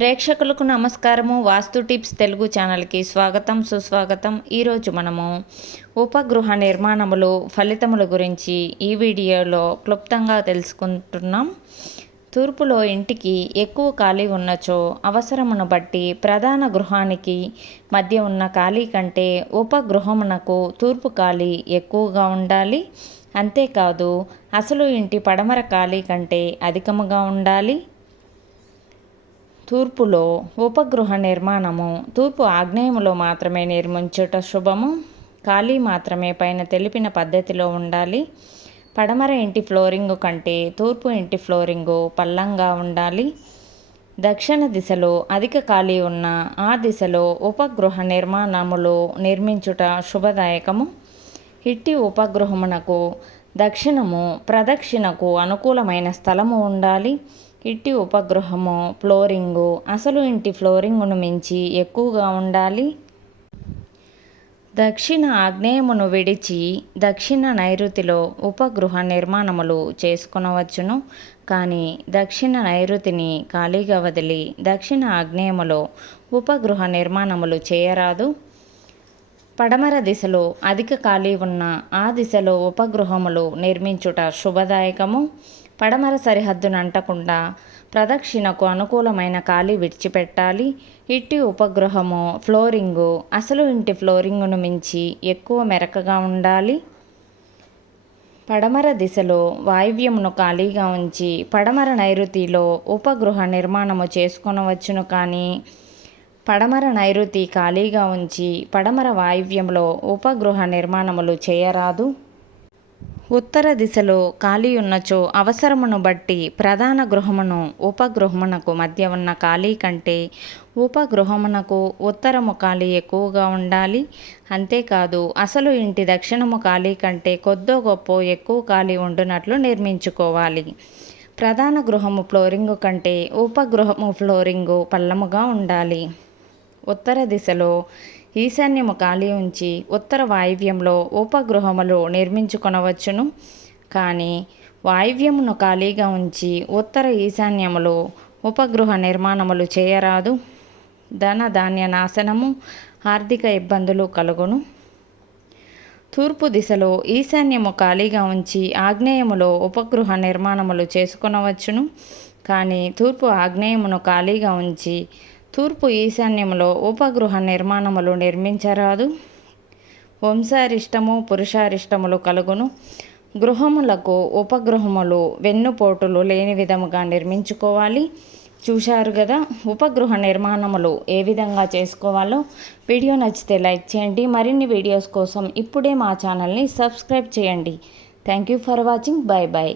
ప్రేక్షకులకు నమస్కారము. వాస్తు టిప్స్ తెలుగు ఛానల్కి స్వాగతం సుస్వాగతం. ఈరోజు మనము ఉపగృహ నిర్మాణములు ఫలితముల గురించి ఈ వీడియోలో క్లుప్తంగా తెలుసుకుంటున్నాం. తూర్పులో ఇంటికి ఎక్కువ ఖాళీ ఉన్నచో అవసరమును బట్టి ప్రధాన గృహానికి మధ్య ఉన్న ఖాళీ కంటే ఉపగృహమునకు తూర్పు ఖాళీ ఎక్కువగా ఉండాలి. అంతేకాదు అసలు ఇంటి పడమర ఖాళీ కంటే అధికముగా ఉండాలి. తూర్పులో ఉపగృహ నిర్మాణము తూర్పు ఆగ్నేయములో మాత్రమే నిర్మించుట శుభము. ఖాళీ మాత్రమే పైన తెలిపిన పద్ధతిలో ఉండాలి. పడమర ఇంటి ఫ్లోరింగు కంటే తూర్పు ఇంటి ఫ్లోరింగు పల్లంగా ఉండాలి. దక్షిణ దిశలో అధిక ఖాళీ ఉన్న ఆ దిశలో ఉపగృహ నిర్మాణములు నిర్మించుట శుభదాయకము. ఇట్టి ఉపగృహమునకు దక్షిణము ప్రదక్షిణకు అనుకూలమైన స్థలము ఉండాలి. కిట్టి ఉపగ్రహము ఫ్లోరింగు అసలు ఇంటి ఫ్లోరింగును మించి ఎక్కువగా ఉండాలి? దక్షిణ ఆగ్నేయమును విడిచి దక్షిణ నైరుతిలో ఉపగృహ నిర్మాణములు చేసుకునవచ్చును. కానీ దక్షిణ నైరుతిని ఖాళీగా వదిలి దక్షిణ ఆగ్నేయములో ఉపగృహ నిర్మాణములు చేయరాదు. పడమర దిశలో అధిక ఖాళీ ఉన్న ఆ దిశలో ఉపగృహములు నిర్మించుట శుభదాయకము. పడమర సరిహద్దును అంటకుండా ప్రదక్షిణకు అనుకూలమైన ఖాళీ విడిచిపెట్టాలి. ఇట్టి ఉపగ్రహము ఫ్లోరింగు అసలు ఇంటి ఫ్లోరింగును మించి ఎక్కువ మెరకగా ఉండాలి. పడమర దిశలో వాయువ్యమును ఖాళీగా ఉంచి పడమర నైరుతిలో ఉపగృహ నిర్మాణము చేసుకొనవచ్చును కానీ పడమర నైరుతి ఖాళీగా ఉంచి పడమర వాయువ్యంలో ఉపగృహ నిర్మాణములు చేయరాదు. ఉత్తర దిశలో ఖాళీ ఉన్నచో అవసరమును బట్టి ప్రధాన గృహమును ఉపగృహమునకు మధ్య ఉన్న ఖాళీ కంటే ఉపగృహమునకు ఉత్తరము ఖాళీ ఎక్కువగా ఉండాలి. అంతేకాదు అసలు ఇంటి దక్షిణము ఖాళీ కంటే కొద్దో గొప్ప ఎక్కువ ఖాళీ ఉండునట్లు నిర్మించుకోవాలి. ప్రధాన గృహము ఫ్లోరింగు కంటే ఉపగృహము ఫ్లోరింగు పల్లముగా ఉండాలి. ఉత్తర దిశలో ఈశాన్యము ఖాళీ ఉంచి ఉత్తర వాయువ్యంలో ఉపగృహములు నిర్మించుకొనవచ్చును. కానీ వాయువ్యమును ఖాళీగా ఉంచి ఉత్తర ఈశాన్యములో ఉపగృహ నిర్మాణములు చేయరాదు. ధన ధాన్య నాశనము ఆర్థిక ఇబ్బందులు కలుగును. తూర్పు దిశలో ఈశాన్యము ఖాళీగా ఉంచి ఆగ్నేయములో ఉపగృహ నిర్మాణములు చేసుకొనవచ్చును. కానీ తూర్పు ఆగ్నేయమును ఖాళీగా ఉంచి తూర్పు ఈశాన్యంలో ఉపగృహ నిర్మాణములు నిర్మించరాదు. వంశారిష్టము పురుషారిష్టములు కలుగును. గృహములకు ఉపగృహములు వెన్నుపోటులు లేని విధముగా నిర్మించుకోవాలి. చూశారు కదా ఉపగృహ నిర్మాణములు ఏ విధంగా చేసుకోవాలో? వీడియో నచ్చితే లైక్ చేయండి. మరిన్ని వీడియోస్ కోసం ఇప్పుడే మా ఛానల్ని సబ్స్క్రైబ్ చేయండి. Thank you for watching. Bye bye